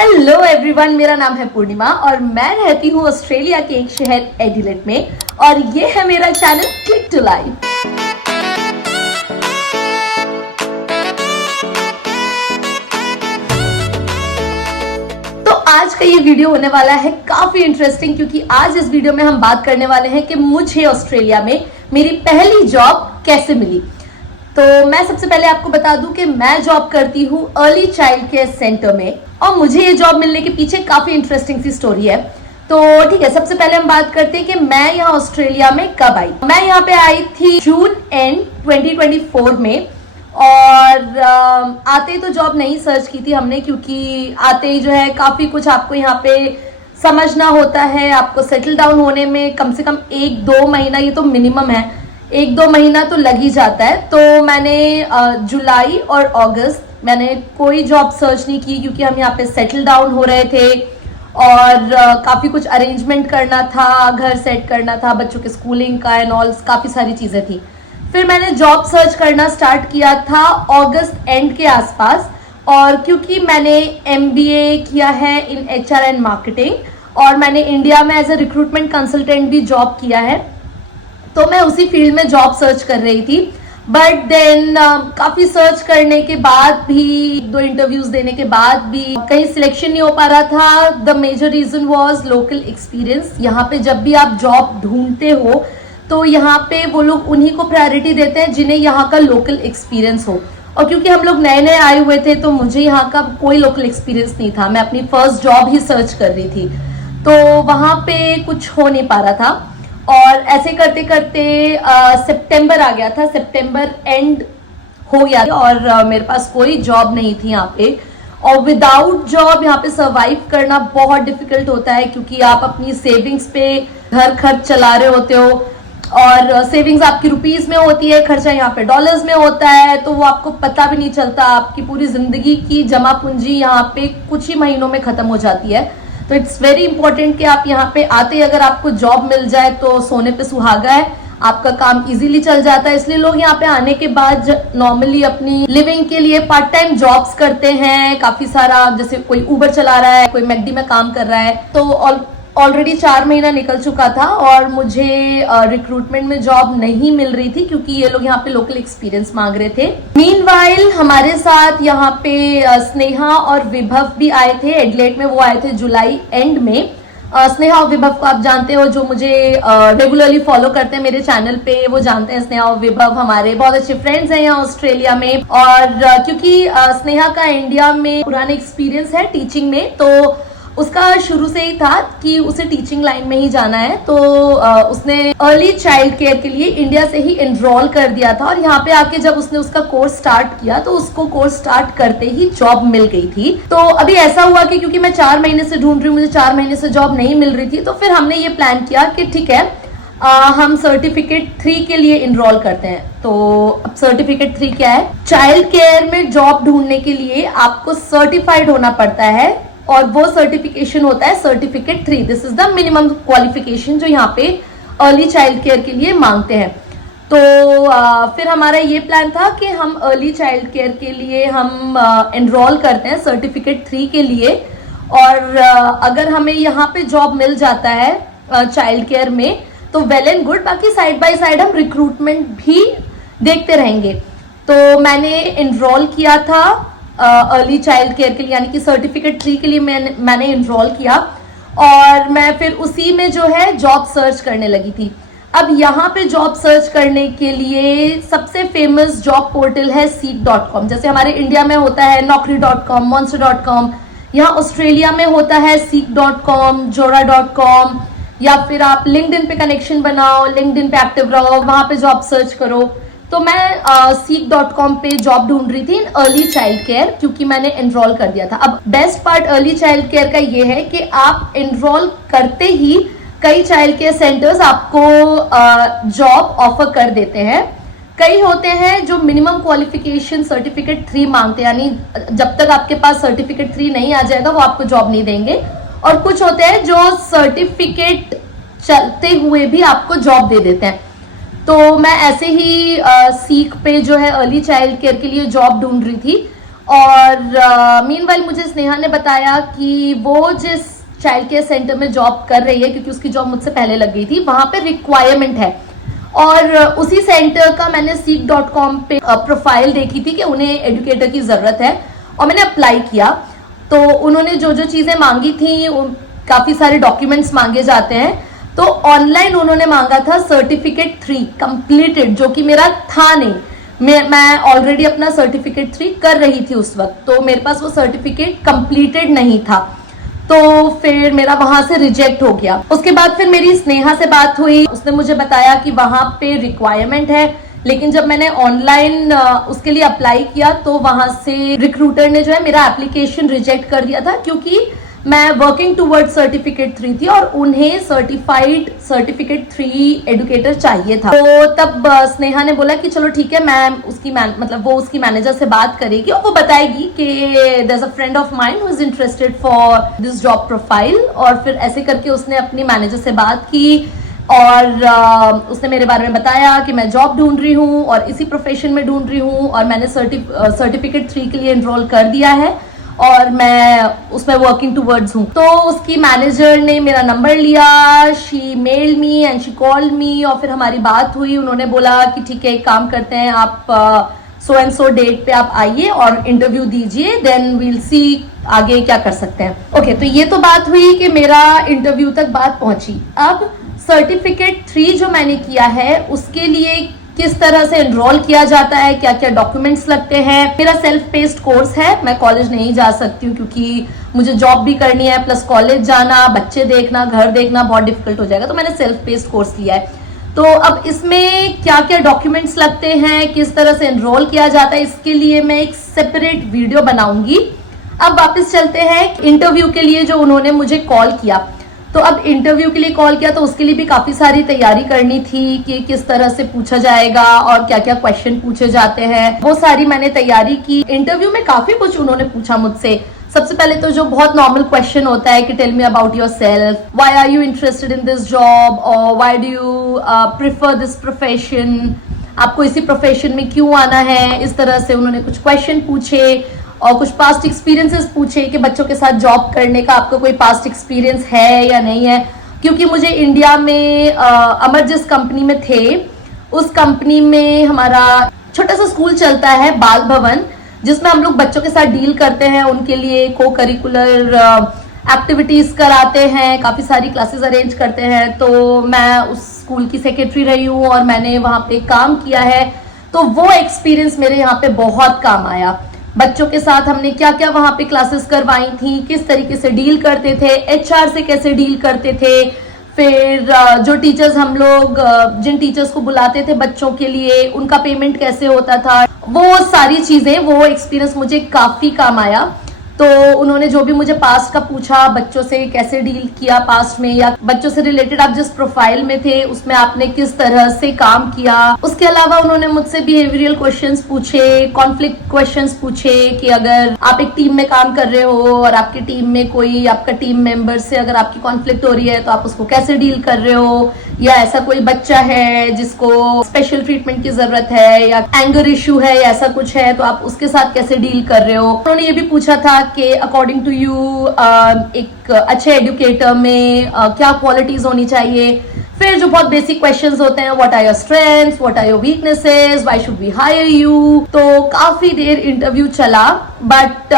Hello everyone, मेरा नाम है पूर्णिमा और मैं रहती हूँ ऑस्ट्रेलिया के एक शहर एडिलेड में और ये है मेरा चैनल क्लिक टू लाइफ। तो आज का ये वीडियो होने वाला है काफी इंटरेस्टिंग, क्योंकि आज इस वीडियो में हम बात करने वाले हैं कि मुझे ऑस्ट्रेलिया में मेरी पहली जॉब कैसे मिली। तो मैं सबसे पहले आपको बता दूं कि मैं जॉब करती हूँ अर्ली चाइल्ड केयर सेंटर में और मुझे ये जॉब मिलने के पीछे काफी इंटरेस्टिंग सी स्टोरी है। तो ठीक है, सबसे पहले हम बात करते हैं कि मैं यहाँ ऑस्ट्रेलिया में कब आई। मैं यहाँ पे आई थी जून एंड 2024 में और आते ही तो जॉब नहीं सर्च की थी हमने, क्योंकि आते ही जो है काफी कुछ आपको यहाँ पे समझना होता है। आपको सेटल डाउन होने में कम से कम 1-2 महीना, ये तो मिनिमम है, 1-2 महीना तो लग ही जाता है। तो मैंने जुलाई और अगस्त मैंने कोई जॉब सर्च नहीं की, क्योंकि हम यहाँ पे सेटल डाउन हो रहे थे और काफ़ी कुछ अरेंजमेंट करना था, घर सेट करना था, बच्चों के स्कूलिंग का एंड ऑल, काफ़ी सारी चीज़ें थी। फिर मैंने जॉब सर्च करना स्टार्ट किया था अगस्त एंड के आसपास, और क्योंकि मैंने MBA किया है इन HR एंड मार्केटिंग और मैंने इंडिया में एज ए रिक्रूटमेंट कंसल्टेंट भी जॉब किया है, तो मैं उसी फील्ड में जॉब सर्च कर रही थी। बट देन काफी सर्च करने के बाद भी, 2 इंटरव्यूज देने के बाद भी कहीं सिलेक्शन नहीं हो पा रहा था। The major reason was local experience. यहाँ पे जब भी आप जॉब ढूंढते हो तो यहाँ पे वो लोग उन्हीं को प्रायोरिटी देते हैं जिन्हें यहाँ का लोकल एक्सपीरियंस हो, और क्योंकि हम लोग नए नए आए हुए थे तो मुझे यहाँ का कोई लोकल एक्सपीरियंस नहीं था। मैं अपनी फर्स्ट जॉब ही सर्च कर रही थी, तो वहां पे कुछ हो नहीं पा रहा था। और ऐसे करते करते सितंबर आ गया था, सितंबर एंड हो गया और मेरे पास कोई जॉब नहीं थी यहाँ पे। और विदाउट जॉब यहाँ पे सरवाइव करना बहुत डिफिकल्ट होता है, क्योंकि आप अपनी सेविंग्स पे घर खर्च चला रहे होते हो और सेविंग्स आपकी रुपीस में होती है, खर्चा यहाँ पे डॉलर्स में होता है, तो वो आपको पता भी नहीं चलता। आपकी पूरी जिंदगी की जमा पूंजी यहाँ पे कुछ ही महीनों में खत्म हो जाती है। तो इट्स वेरी इंपॉर्टेंट कि आप यहाँ पे आते ही अगर आपको जॉब मिल जाए तो सोने पे सुहागा है, आपका काम इजीली चल जाता है। इसलिए लोग यहाँ पे आने के बाद नॉर्मली अपनी लिविंग के लिए पार्ट टाइम जॉब्स करते हैं काफी सारा, जैसे कोई उबर चला रहा है, कोई मैकडी में काम कर रहा है। तो ऑलरेडी 4 महीना निकल चुका था और मुझे रिक्रूटमेंट में जॉब नहीं मिल रही थी, क्योंकि ये लोग यहाँ पे लोकल एक्सपीरियंस मांग रहे थे। मीनवाइल हमारे साथ यहाँ पे स्नेहा और विभव भी आए थे एडिलेड में। वो आए थे जुलाई एंड में। स्नेहा और विभव को आप जानते हो, जो मुझे रेगुलरली फॉलो करते हैं मेरे चैनल पे, वो जानते हैं। स्नेहा और विभव हमारे बहुत अच्छे फ्रेंड्स हैं यहाँ ऑस्ट्रेलिया में। और क्योंकि स्नेहा का इंडिया में पुराना एक्सपीरियंस है टीचिंग में, तो उसका शुरू से ही था कि उसे टीचिंग लाइन में ही जाना है। तो उसने अर्ली चाइल्ड केयर के लिए इंडिया से ही एनरोल कर दिया था और यहाँ पे आके जब उसने उसका कोर्स स्टार्ट किया तो उसको कोर्स स्टार्ट करते ही जॉब मिल गई थी। तो अभी ऐसा हुआ कि क्योंकि मैं 4 महीने से ढूंढ रही हूँ, मुझे 4 महीने से जॉब नहीं मिल रही थी, तो फिर हमने ये प्लान किया कि ठीक है, हम सर्टिफिकेट 3 के लिए इनरोल करते हैं। तो अब सर्टिफिकेट 3 क्या है? चाइल्ड केयर में जॉब ढूंढने के लिए आपको सर्टिफाइड होना पड़ता है और वो सर्टिफिकेशन होता है certificate 3। This is the minimum qualification जो यहाँ पे अर्ली चाइल्ड केयर के लिए मांगते हैं। तो फिर हमारा ये प्लान था कि हम अर्ली चाइल्ड केयर के लिए हम एनरोल करते हैं सर्टिफिकेट 3 के लिए, और अगर हमें यहाँ पे जॉब मिल जाता है चाइल्ड केयर में तो वेल एंड गुड, बाकी साइड बाय साइड हम रिक्रूटमेंट भी देखते रहेंगे। तो मैंने एनरोल किया था अर्ली चाइल्ड केयर के लिए, यानी कि सर्टिफिकेट 3 के लिए मैंने एनरोल किया और मैं फिर उसी में जो है जॉब सर्च करने लगी थी। अब यहाँ पे जॉब सर्च करने के लिए सबसे फेमस जॉब पोर्टल है seek.com। जैसे हमारे इंडिया में होता है naukri.com, monster.com, यहाँ ऑस्ट्रेलिया में होता है seek.com, jora.com, या फिर आप लिंक्डइन पे कनेक्शन बनाओ, लिंक्डइन पे एक्टिव रहो, वहां पे जॉब सर्च करो। तो मैं seek.com पे जॉब ढूंढ रही थी इन अर्ली चाइल्ड केयर, क्योंकि मैंने एनरोल कर दिया था। अब best part early child care का ये है कि आप एनरोल करते ही कई चाइल्ड केयर सेंटर्स आपको जॉब ऑफर कर देते हैं। कई होते हैं जो मिनिमम क्वालिफिकेशन सर्टिफिकेट 3 मांगते हैं, यानी जब तक आपके पास सर्टिफिकेट 3 नहीं आ जाएगा वो आपको जॉब नहीं देंगे। और कुछ होते हैं जो सर्टिफिकेट चलते हुए भी आपको जॉब दे देते हैं। तो मैं ऐसे ही सीक पे जो है अर्ली चाइल्ड केयर के लिए जॉब ढूंढ रही थी और मीनवाइल मुझे स्नेहा ने बताया कि वो जिस चाइल्ड केयर सेंटर में जॉब कर रही है, क्योंकि उसकी जॉब मुझसे पहले लग गई थी, वहां पे रिक्वायरमेंट है। और उसी सेंटर का मैंने seek.com पे प्रोफाइल देखी थी कि उन्हें एजुकेटर की जरूरत है, और मैंने अप्लाई किया। तो उन्होंने जो जो चीजें मांगी थी, काफी सारे डॉक्यूमेंट्स मांगे जाते हैं। तो ऑनलाइन उन्होंने मांगा था सर्टिफिकेट 3 कंप्लीटेड, जो कि मेरा था नहीं। मैं ऑलरेडी अपना सर्टिफिकेट 3 कर रही थी उस वक्त, तो मेरे पास वो सर्टिफिकेट कंप्लीटेड नहीं था। तो फिर मेरा वहां से रिजेक्ट हो गया। उसके बाद फिर मेरी स्नेहा से बात हुई, उसने मुझे बताया कि वहां पे रिक्वायरमेंट है, लेकिन जब मैंने ऑनलाइन उसके लिए अप्लाई किया तो वहां से रिक्रूटर ने जो है मेरा एप्लीकेशन रिजेक्ट कर दिया था, क्योंकि मैं वर्किंग टूवर्ड सर्टिफिकेट 3 थी और उन्हें सर्टिफाइड सर्टिफिकेट 3 एडुकेटर चाहिए था। तो तब स्नेहा ने बोला कि चलो ठीक है, मैं उसकी वो उसकी मैनेजर से बात करेगी और वो बताएगी कि there is a friend of mine who is interested for this job profile. और फिर ऐसे करके उसने अपनी मैनेजर से बात की और उसने मेरे बारे में बताया कि मैं जॉब ढूंढ रही हूँ और इसी प्रोफेशन में ढूंढ रही हूँ, और मैंने सर्टिफिकेट 3 के लिए एनरोल कर दिया है और मैं उसमें वर्किंग टूवर्ड्स हूँ। तो उसकी मैनेजर ने मेरा नंबर लिया, she mail me and she called me, और फिर हमारी बात हुई। उन्होंने बोला कि ठीक है, एक काम करते हैं, आप सो एंड सो डेट पे आप आइए और इंटरव्यू दीजिए, देन वील सी आगे क्या कर सकते हैं। ओके, तो ये तो बात हुई कि मेरा इंटरव्यू तक बात पहुंची। अब सर्टिफिकेट 3 जो मैंने किया है उसके लिए किस तरह से एनरोल किया जाता है, क्या क्या डॉक्यूमेंट्स लगते हैं। मेरा सेल्फ पेस्ड कोर्स है, मैं कॉलेज नहीं जा सकती हूँ क्योंकि मुझे जॉब भी करनी है, प्लस कॉलेज जाना, बच्चे देखना, घर देखना बहुत डिफिकल्ट हो जाएगा। तो मैंने सेल्फ पेस्ड कोर्स लिया है। तो अब इसमें क्या क्या डॉक्यूमेंट्स लगते हैं, किस तरह से एनरोल किया जाता है, इसके लिए मैं एक सेपरेट वीडियो बनाऊंगी। अब वापस चलते हैं इंटरव्यू के लिए जो उन्होंने मुझे कॉल किया। तो अब इंटरव्यू के लिए कॉल किया तो उसके लिए भी काफी सारी तैयारी करनी थी कि किस तरह से पूछा जाएगा और क्या क्या क्वेश्चन पूछे जाते हैं, वो सारी मैंने तैयारी की। इंटरव्यू में काफी कुछ उन्होंने पूछा मुझसे। सबसे पहले तो जो बहुत नॉर्मल क्वेश्चन होता है कि tell me about yourself, why are you interested in this job, और why do you prefer this profession, आपको इसी प्रोफेशन में क्यों आना है। इस तरह से उन्होंने कुछ क्वेश्चन पूछे और कुछ पास्ट एक्सपीरियंसेस पूछे कि बच्चों के साथ जॉब करने का आपका कोई पास्ट एक्सपीरियंस है या नहीं है। क्योंकि मुझे इंडिया में अमर जिस कंपनी में थे उस कंपनी में हमारा छोटा सा स्कूल चलता है, बाल भवन, जिसमें हम लोग बच्चों के साथ डील करते हैं, उनके लिए को करिकुलर एक्टिविटीज कराते हैं, काफी सारी क्लासेस अरेंज करते हैं। तो मैं उस स्कूल की सेक्रेटरी रही हूँ और मैंने वहां पे काम किया है। तो वो एक्सपीरियंस मेरे यहाँ पे बहुत काम आया। बच्चों के साथ हमने क्या क्या वहां पे क्लासेस करवाई थी, किस तरीके से डील करते थे, एचआर से कैसे डील करते थे, फिर जो टीचर्स हम लोग जिन टीचर्स को बुलाते थे बच्चों के लिए उनका पेमेंट कैसे होता था, वो सारी चीजें, वो एक्सपीरियंस मुझे काफी काम आया। तो उन्होंने जो भी मुझे पास्ट का पूछा, बच्चों से कैसे डील किया पास्ट में, या बच्चों से रिलेटेड आप जिस प्रोफाइल में थे उसमें आपने किस तरह से काम किया। उसके अलावा उन्होंने मुझसे बिहेवियरल क्वेश्चंस पूछे, कॉन्फ्लिक्ट क्वेश्चंस पूछे कि अगर आप एक टीम में काम कर रहे हो और आपकी टीम में कोई आपका टीम मेंबर से अगर आपकी कॉन्फ्लिक्ट हो रही है तो आप उसको कैसे डील कर रहे हो, या ऐसा कोई बच्चा है जिसको स्पेशल ट्रीटमेंट की जरूरत है या एंगर इश्यू है या ऐसा कुछ है तो आप उसके साथ कैसे डील कर रहे हो। उन्होंने ये भी पूछा था कि अकॉर्डिंग टू यू एक अच्छे एडुकेटर में क्या क्वालिटीज होनी चाहिए। फिर जो बहुत बेसिक क्वेश्चंस होते हैं, what are your strengths, what are your weaknesses, why should we hire you. तो काफी देर इंटरव्यू चला, बट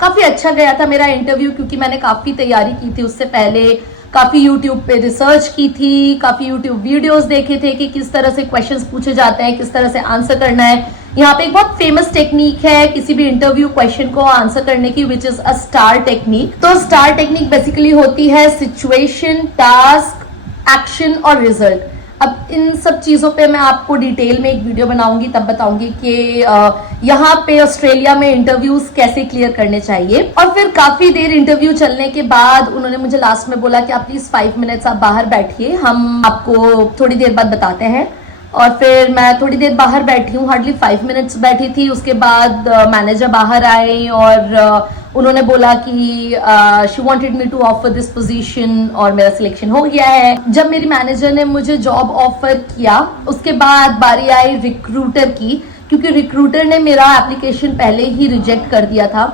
काफी अच्छा गया था मेरा इंटरव्यू, क्योंकि मैंने काफी तैयारी की थी उससे पहले, काफी यूट्यूब पे रिसर्च की थी, काफी यूट्यूब वीडियोस देखे थे कि किस तरह से क्वेश्चंस पूछे जाते हैं, किस तरह से आंसर करना है। यहाँ पे एक बहुत फेमस टेक्निक है किसी भी इंटरव्यू क्वेश्चन को आंसर करने की, which is a star technique. तो स्टार टेक्निक बेसिकली होती है सिचुएशन, टास्क, एक्शन और रिजल्ट। अब इन सब चीजों पे मैं आपको डिटेल में एक वीडियो बनाऊंगी, तब बताऊंगी कि यहाँ पे ऑस्ट्रेलिया में इंटरव्यूज कैसे क्लियर करने चाहिए। और फिर काफी देर इंटरव्यू चलने के बाद उन्होंने मुझे लास्ट में बोला कि आप प्लीज 5 मिनट्स आप बाहर बैठिए, हम आपको थोड़ी देर बाद बताते हैं। और फिर मैं थोड़ी देर बाहर बैठी हूँ, हार्डली 5 मिनट्स बैठी थी। उसके बाद मैनेजर बाहर आए और उन्होंने बोला कि she wanted me to offer this position, और मेरा सिलेक्शन हो गया है। जब मेरी मैनेजर ने मुझे जॉब ऑफर किया उसके बाद बारी आई रिक्रूटर की क्योंकि रिक्रूटर ने मेरा एप्लीकेशन पहले ही रिजेक्ट कर दिया था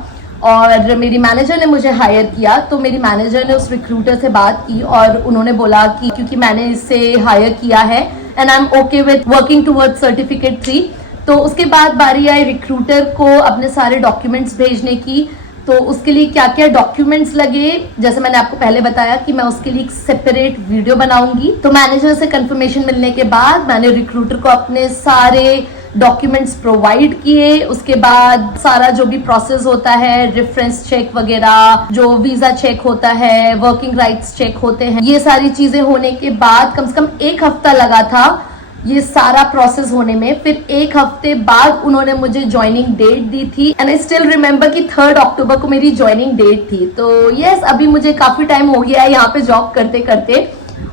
और मेरी मैनेजर ने मुझे हायर किया। तो मेरी मैनेजर ने उस रिक्रूटर से बात की और उन्होंने बोला कि क्योंकि मैंने इसे हायर किया है and I am okay with working towards certificate 3। तो उसके बाद बारी आई रिक्रूटर को अपने सारे डॉक्यूमेंट्स भेजने की। तो उसके लिए क्या क्या डॉक्यूमेंट्स लगे, जैसे मैंने आपको पहले बताया कि मैं उसके लिए एक सेपरेट वीडियो बनाऊंगी। तो मैनेजर से कंफर्मेशन मिलने के बाद मैंने रिक्रूटर को अपने सारे डॉक्यूमेंट्स प्रोवाइड किए। उसके बाद सारा जो भी प्रोसेस होता है, रेफरेंस चेक वगैरह, जो वीजा चेक होता है, वर्किंग राइट्स चेक होते हैं, ये सारी चीजें होने के बाद कम से कम 1 हफ्ता लगा था ये सारा प्रोसेस होने में। फिर 1 हफ्ते बाद उन्होंने मुझे ज्वाइनिंग डेट दी थी एंड आई स्टिल रिमेम्बर कि 3 अक्टूबर को मेरी ज्वाइनिंग डेट थी। तो यस, अभी मुझे काफी टाइम हो गया है यहाँ पे जॉब करते करते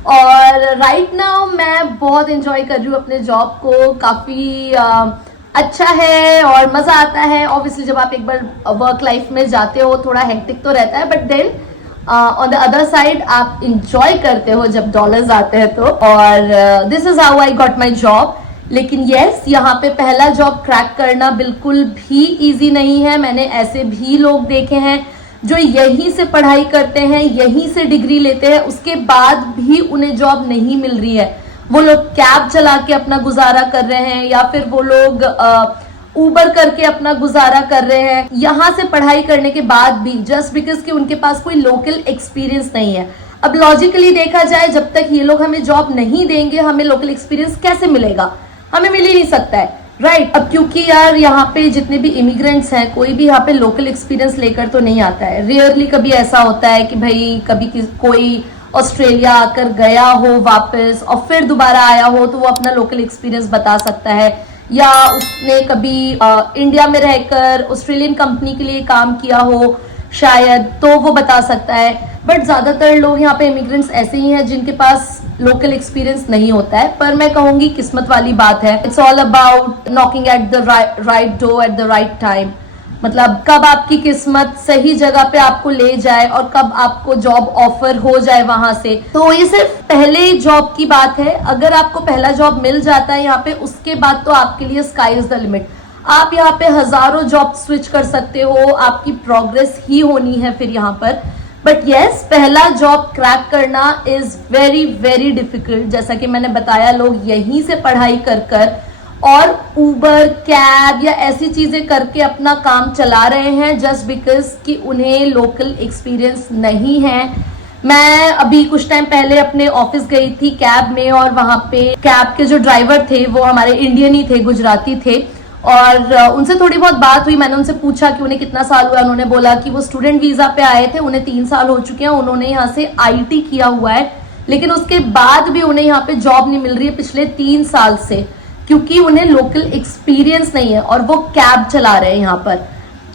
और राइट नाउ मैं बहुत एंजॉय कर रही हूँ अपने जॉब को। काफी अच्छा है और मजा आता है। ऑब्वियसली जब आप एक बार वर्क लाइफ में जाते हो थोड़ा हेक्टिक तो रहता है, but then on the other side आप इंजॉय करते हो जब डॉलर्स आते हैं तो। और this is how I got my job. लेकिन यस, यहाँ पे पहला जॉब क्रैक करना बिल्कुल भी इजी नहीं है। मैंने ऐसे भी लोग देखे हैं जो यहीं से पढ़ाई करते हैं, यहीं से डिग्री लेते हैं, उसके बाद भी उन्हें जॉब नहीं मिल रही है। वो लोग कैब चला के अपना गुजारा कर रहे हैं या फिर वो लोग ऊबर करके अपना गुजारा कर रहे हैं यहाँ से पढ़ाई करने के बाद भी, जस्ट बिकॉज कि उनके पास कोई लोकल एक्सपीरियंस नहीं है। अब लॉजिकली देखा जाए, जब तक ये लोग हमें जॉब नहीं देंगे हमें लोकल एक्सपीरियंस कैसे मिलेगा? हमें मिल ही नहीं सकता है, राइट? अब क्योंकि यार यहाँ पे जितने भी इमिग्रेंट्स हैं कोई भी यहाँ पे लोकल एक्सपीरियंस लेकर तो नहीं आता है। रेयरली कभी ऐसा होता है कि भाई कभी कोई ऑस्ट्रेलिया आकर गया हो वापस और फिर दोबारा आया हो तो वो अपना लोकल एक्सपीरियंस बता सकता है, या उसने कभी इंडिया में रहकर ऑस्ट्रेलियन कंपनी के लिए काम किया हो शायद, तो वो बता सकता है। बट ज्यादातर लोग यहाँ पे इमिग्रेंट्स ऐसे ही हैं जिनके पास लोकल एक्सपीरियंस नहीं होता है। पर मैं कहूंगी किस्मत वाली बात है। It's all about knocking at the right door at the right time. मतलब कब आपकी किस्मत सही जगह पे आपको ले जाए और कब आपको जॉब ऑफर हो जाए वहां से। तो ये सिर्फ पहले जॉब की बात है। अगर आपको पहला जॉब मिल जाता है यहाँ पे, उसके बाद तो आपके लिए स्काई इज द लिमिट। आप यहाँ पे हजारों जॉब स्विच कर सकते हो, आपकी प्रोग्रेस ही होनी है फिर यहाँ पर। बट यस, पहला जॉब क्रैक करना इज वेरी वेरी डिफिकल्ट। जैसा कि मैंने बताया, लोग यहीं से पढ़ाई कर और ऊबर, कैब या ऐसी चीजें करके अपना काम चला रहे हैं जस्ट बिकॉज कि उन्हें लोकल एक्सपीरियंस नहीं है। मैं अभी कुछ टाइम पहले अपने ऑफिस गई थी कैब में और वहां पे कैब के जो ड्राइवर थे वो हमारे इंडियन ही थे, गुजराती थे। और उनसे थोड़ी बहुत बात हुई। मैंने उनसे पूछा कि उन्हें कितना साल हुआ है। उन्होंने बोला कि वो स्टूडेंट वीजा पे आए थे, उन्हें 3 साल हो चुके हैं। उन्होंने यहाँ से आईटी किया हुआ है, लेकिन उसके बाद भी उन्हें यहाँ पे जॉब नहीं मिल रही है पिछले 3 साल से, क्योंकि उन्हें लोकल एक्सपीरियंस नहीं है और वो कैब चला रहे हैं यहाँ पर।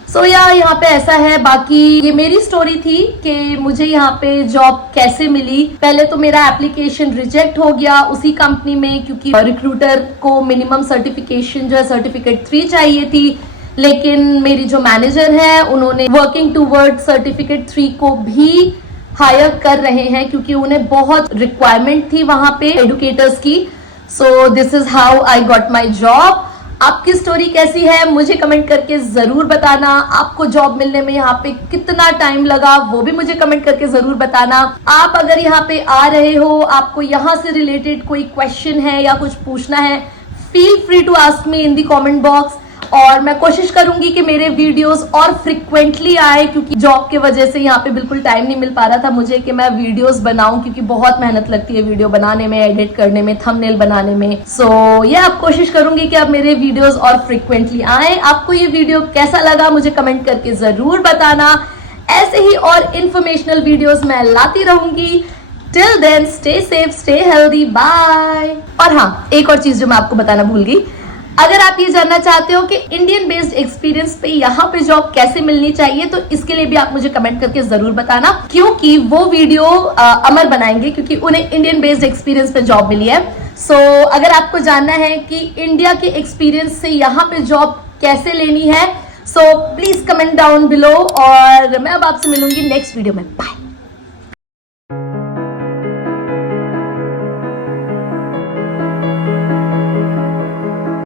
सो यहाँ पे ऐसा है। बाकी ये मेरी स्टोरी थी कि मुझे यहाँ पे जॉब कैसे मिली। पहले तो मेरा एप्लीकेशन रिजेक्ट हो गया उसी कंपनी में, क्योंकि रिक्रूटर को मिनिमम सर्टिफिकेशन जो है सर्टिफिकेट 3 चाहिए थी। लेकिन मेरी जो मैनेजर है उन्होंने वर्किंग टूवर्ड सर्टिफिकेट 3 को भी हायर कर रहे हैं, क्योंकि उन्हें बहुत रिक्वायरमेंट थी वहां पे एडुकेटर्स की। So this is how I got my job. आपकी स्टोरी कैसी है मुझे कमेंट करके जरूर बताना। आपको जॉब मिलने में यहाँ पे कितना टाइम लगा वो भी मुझे कमेंट करके जरूर बताना। आप अगर यहाँ पे आ रहे हो, आपको यहाँ से रिलेटेड कोई क्वेश्चन है या कुछ पूछना है, feel free to ask me in the comment box. और मैं कोशिश करूंगी कि मेरे वीडियोस और फ्रिक्वेंटली आए, क्योंकि जॉब के वजह से यहाँ पे बिल्कुल टाइम नहीं मिल पा रहा था मुझे कि मैं वीडियोस बनाऊं, क्योंकि बहुत मेहनत लगती है वीडियो बनाने में, एडिट करने में, थंबनेल बनाने में। सो ये आप कोशिश करूंगी कि अब मेरे वीडियोस और फ्रिक्वेंटली आए। आपको ये वीडियो कैसा लगा मुझे कमेंट करके जरूर बताना। ऐसे ही और इन्फॉर्मेशनल वीडियोस मैं लाती रहूंगी। Till then stay safe, stay healthy, bye. और हाँ, एक और चीज जो मैं आपको बताना भूल गई, अगर आप ये जानना चाहते हो कि इंडियन बेस्ड एक्सपीरियंस पे यहाँ पे जॉब कैसे मिलनी चाहिए, तो इसके लिए भी आप मुझे कमेंट करके जरूर बताना, क्योंकि वो वीडियो अमर बनाएंगे, क्योंकि उन्हें इंडियन बेस्ड एक्सपीरियंस पे जॉब मिली है। सो अगर आपको जानना है कि इंडिया के एक्सपीरियंस से यहाँ पे जॉब कैसे लेनी है, so please comment down below. और मैं अब आपसे मिलूंगी नेक्स्ट वीडियो में। बाय।